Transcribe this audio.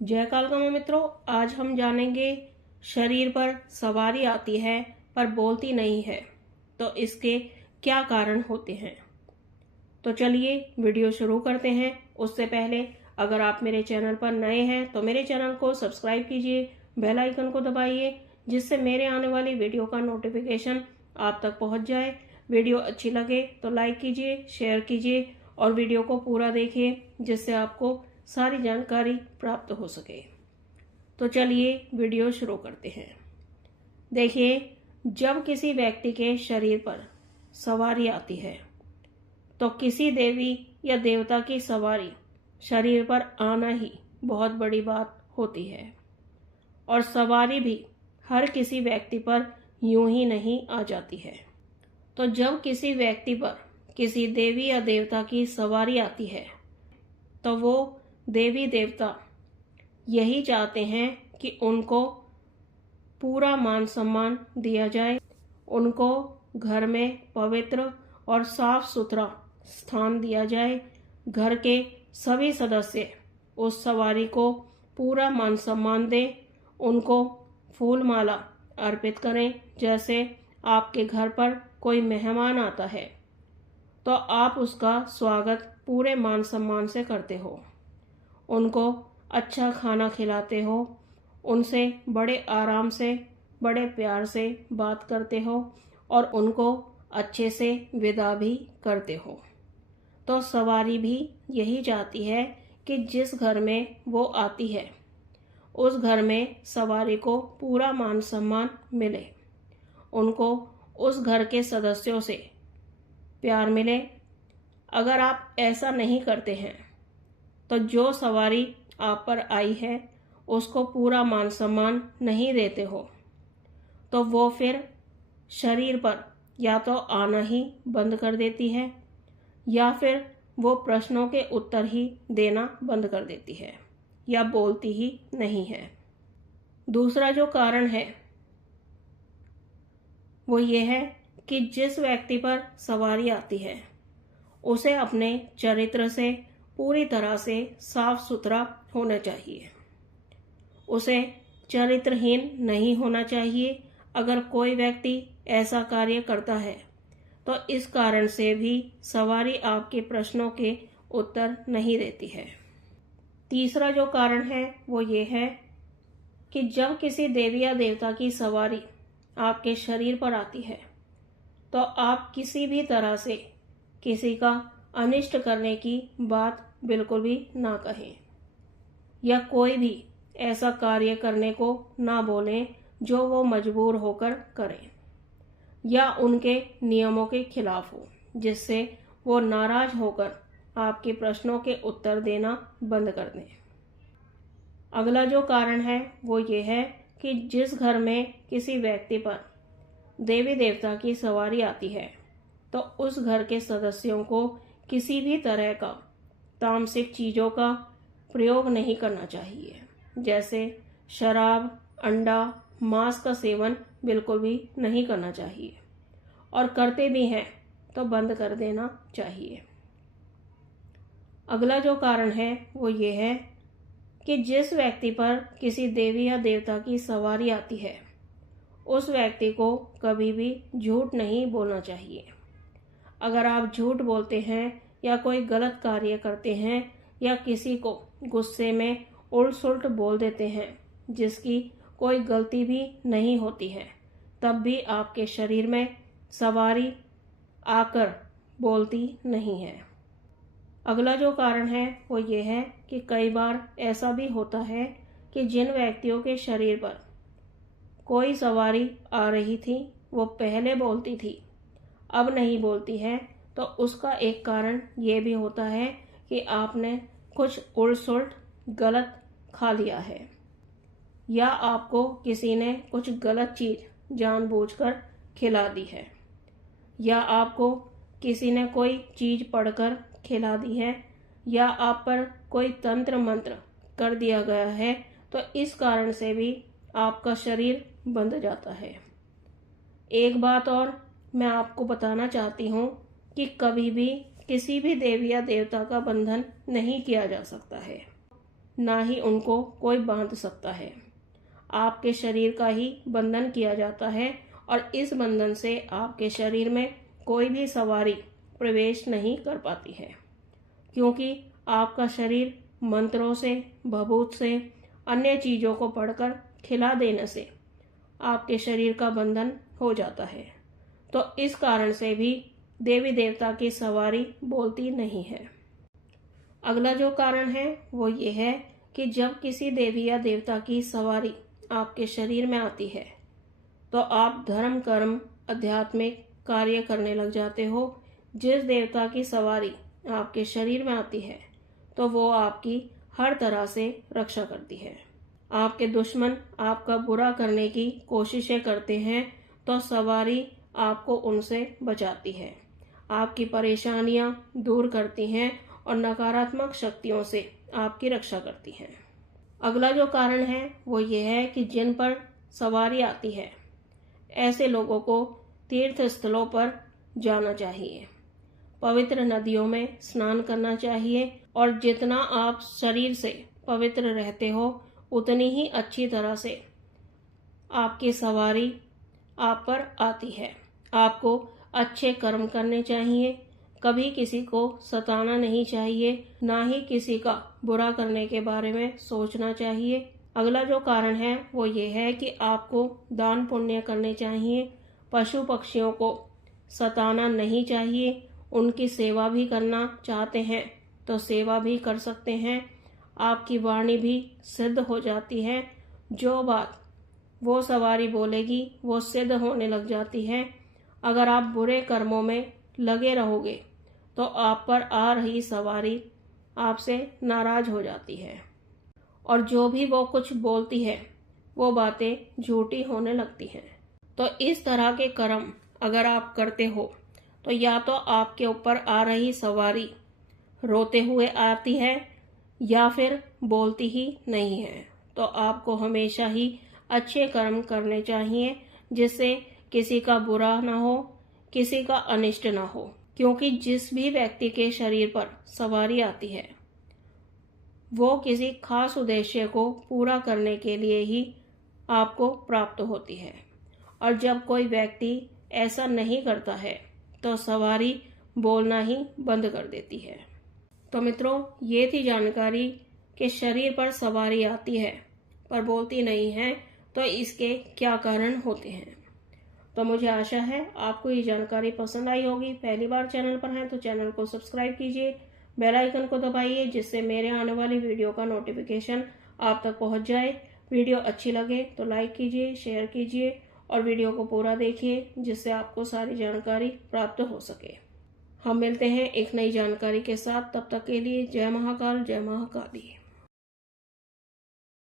जय कालका में मित्रों, आज हम जानेंगे शरीर पर सवारी आती है पर बोलती नहीं है, तो इसके क्या कारण होते हैं। तो चलिए वीडियो शुरू करते हैं। उससे पहले अगर आप मेरे चैनल पर नए हैं तो मेरे चैनल को सब्सक्राइब कीजिए, बेल आइकन को दबाइए, जिससे मेरे आने वाली वीडियो का नोटिफिकेशन आप तक पहुंच जाए। वीडियो अच्छी लगे तो लाइक कीजिए, शेयर कीजिए और वीडियो को पूरा देखिए, जिससे आपको सारी जानकारी प्राप्त हो सके। तो चलिए वीडियो शुरू करते हैं। देखिए, जब किसी व्यक्ति के शरीर पर सवारी आती है तो किसी देवी या देवता की सवारी शरीर पर आना ही बहुत बड़ी बात होती है। और सवारी भी हर किसी व्यक्ति पर यूं ही नहीं आ जाती है। तो जब किसी व्यक्ति पर किसी देवी या देवता की सवारी आती है तो वो देवी देवता यही चाहते हैं कि उनको पूरा मान सम्मान दिया जाए, उनको घर में पवित्र और साफ सुथरा स्थान दिया जाए, घर के सभी सदस्य उस सवारी को पूरा मान सम्मान दें, उनको फूल माला अर्पित करें। जैसे आपके घर पर कोई मेहमान आता है तो आप उसका स्वागत पूरे मान सम्मान से करते हो, उनको अच्छा खाना खिलाते हो, उनसे बड़े आराम से बड़े प्यार से बात करते हो और उनको अच्छे से विदा भी करते हो। तो सवारी भी यही चाहती है कि जिस घर में वो आती है उस घर में सवारी को पूरा मान सम्मान मिले, उनको उस घर के सदस्यों से प्यार मिले। अगर आप ऐसा नहीं करते हैं तो जो सवारी आप पर आई है उसको पूरा मान सम्मान नहीं देते हो, तो वो फिर शरीर पर या तो आना ही बंद कर देती है या फिर वो प्रश्नों के उत्तर ही देना बंद कर देती है या बोलती ही नहीं है। दूसरा जो कारण है वो ये है कि जिस व्यक्ति पर सवारी आती है उसे अपने चरित्र से पूरी तरह से साफ सुथरा होना चाहिए, उसे चरित्रहीन नहीं होना चाहिए। अगर कोई व्यक्ति ऐसा कार्य करता है तो इस कारण से भी सवारी आपके प्रश्नों के उत्तर नहीं देती है। तीसरा जो कारण है वो ये है कि जब किसी देवी या देवता की सवारी आपके शरीर पर आती है तो आप किसी भी तरह से किसी का अनिष्ट करने की बात बिल्कुल भी ना कहें या कोई भी ऐसा कार्य करने को ना बोलें जो वो मजबूर होकर करें या उनके नियमों के खिलाफ हो, जिससे वो नाराज होकर आपके प्रश्नों के उत्तर देना बंद कर दें। अगला जो कारण है वो ये है कि जिस घर में किसी व्यक्ति पर देवी देवता की सवारी आती है तो उस घर के सदस्यों को किसी भी तरह का तामसिक चीज़ों का प्रयोग नहीं करना चाहिए। जैसे शराब, अंडा, मांस का सेवन बिल्कुल भी नहीं करना चाहिए और करते भी हैं तो बंद कर देना चाहिए। अगला जो कारण है वो ये है कि जिस व्यक्ति पर किसी देवी या देवता की सवारी आती है उस व्यक्ति को कभी भी झूठ नहीं बोलना चाहिए। अगर आप झूठ बोलते हैं या कोई गलत कार्य करते हैं या किसी को गुस्से में उल्ट सुल्ट बोल देते हैं जिसकी कोई गलती भी नहीं होती है, तब भी आपके शरीर में सवारी आकर बोलती नहीं है। अगला जो कारण है वो ये है कि कई बार ऐसा भी होता है कि जिन व्यक्तियों के शरीर पर कोई सवारी आ रही थी वो पहले बोलती थी, अब नहीं बोलती है, तो उसका एक कारण ये भी होता है कि आपने कुछ उल्ट सुल्ट गलत खा लिया है या आपको किसी ने कुछ गलत चीज़ जानबूझकर खिला दी है या आपको किसी ने कोई चीज़ पढ़कर खिला दी है या आप पर कोई तंत्र मंत्र कर दिया गया है, तो इस कारण से भी आपका शरीर बंध जाता है। एक बात और मैं आपको बताना चाहती हूँ कि कभी भी किसी भी देवी या देवता का बंधन नहीं किया जा सकता है। ना ही उनको कोई बांध सकता है। आपके शरीर का ही बंधन किया जाता है और इस बंधन से आपके शरीर में कोई भी सवारी प्रवेश नहीं कर पाती है, क्योंकि आपका शरीर मंत्रों से, भभूत से, अन्य चीजों को पढ़कर खिला देने से आपके शरीर का बंधन हो जाता है। तो इस कारण से भी देवी देवता की सवारी बोलती नहीं है। अगला जो कारण है वो ये है कि जब किसी देवी या देवता की सवारी आपके शरीर में आती है तो आप धर्म, कर्म, आध्यात्मिक कार्य करने लग जाते हो। जिस देवता की सवारी आपके शरीर में आती है तो वो आपकी हर तरह से रक्षा करती है। आपके दुश्मन आपका बुरा करने की कोशिशें करते हैं तो सवारी आपको उनसे बचाती है, आपकी परेशानियां दूर करती हैं और नकारात्मक शक्तियों से आपकी रक्षा करती हैं। अगला जो कारण है वो ये है कि जिन पर सवारी आती है ऐसे लोगों को तीर्थ स्थलों पर जाना चाहिए, पवित्र नदियों में स्नान करना चाहिए और जितना आप शरीर से पवित्र रहते हो उतनी ही अच्छी तरह से आपकी सवारी आप पर आती है। आपको अच्छे कर्म करने चाहिए, कभी किसी को सताना नहीं चाहिए, ना ही किसी का बुरा करने के बारे में सोचना चाहिए। अगला जो कारण है वो ये है कि आपको दान पुण्य करने चाहिए, पशु पक्षियों को सताना नहीं चाहिए, उनकी सेवा भी करना चाहते हैं तो सेवा भी कर सकते हैं। आपकी वाणी भी सिद्ध हो जाती है, जो बात वो सवारी बोलेगी वो सिद्ध होने लग जाती है। अगर आप बुरे कर्मों में लगे रहोगे तो आप पर आ रही सवारी आपसे नाराज हो जाती है और जो भी वो कुछ बोलती है वो बातें झूठी होने लगती हैं। तो इस तरह के कर्म अगर आप करते हो तो या तो आपके ऊपर आ रही सवारी रोते हुए आती है या फिर बोलती ही नहीं है। तो आपको हमेशा ही अच्छे कर्म करने चाहिए जिससे किसी का बुरा ना हो, किसी का अनिष्ट ना हो, क्योंकि जिस भी व्यक्ति के शरीर पर सवारी आती है वो किसी खास उद्देश्य को पूरा करने के लिए ही आपको प्राप्त होती है। और जब कोई व्यक्ति ऐसा नहीं करता है तो सवारी बोलना ही बंद कर देती है। तो मित्रों, ये थी जानकारी कि शरीर पर सवारी आती है पर बोलती नहीं है, तो इसके क्या कारण होते हैं। तो मुझे आशा है आपको ये जानकारी पसंद आई होगी। पहली बार चैनल पर हैं तो चैनल को सब्सक्राइब कीजिए, बेल आइकन को दबाइए जिससे मेरे आने वाली वीडियो का नोटिफिकेशन आप तक पहुंच जाए। वीडियो अच्छी लगे तो लाइक कीजिए, शेयर कीजिए और वीडियो को पूरा देखिए जिससे आपको सारी जानकारी प्राप्त हो सके। हम मिलते हैं एक नई जानकारी के साथ, तब तक के लिए जय महाकाल, जय महाकाली।